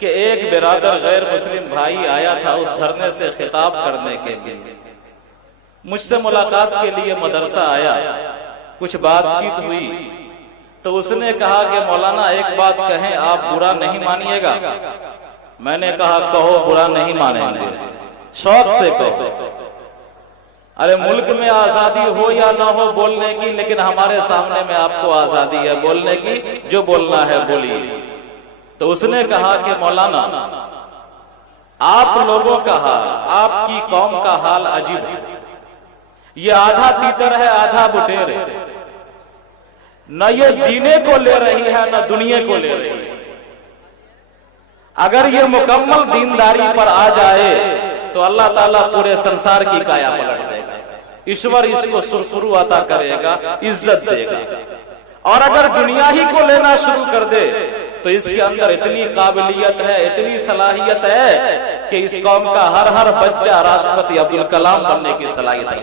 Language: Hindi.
कि एक बिरादर गैर मुस्लिम भाई आया था उस धरने से खिताब करने के लिए। मुझसे मुलाकात के लिए मदरसा आया, कुछ बातचीत हुई तो उसने कहा कि मौलाना एक बात कहें, आप बुरा नहीं मानिएगा। मैंने कहा कहो, बुरा नहीं मानेंगे, शौक से कहो। अरे मुल्क में आजादी हो या ना हो बोलने की, लेकिन हमारे सामने में आपको आजादी है बोलने की, जो बोलना है बोलिए। तो उसने कहा कि मौलाना आप लोगों का हाल, आपकी कौम का हाल अजीब है। ये आधा तीतर है आधा बुटेर है, न ये दीने को ले रही है न दुनिया को ले रही है। अगर ये मुकम्मल दीनदारी पर आ जाए तो अल्लाह ताला पूरे संसार की काया पलट देगा, ईश्वर इसको सुरखुरू अता करेगा, इज्जत देगा। और अगर दुनिया ही को लेना शुरू कर दे तो इसके अंदर इतनी काबिलियत है, इतनी सलाहियत है कि इस कौम का हर बच्चा राष्ट्रपति अब्दुल कलाम बनने की सलाहियत है।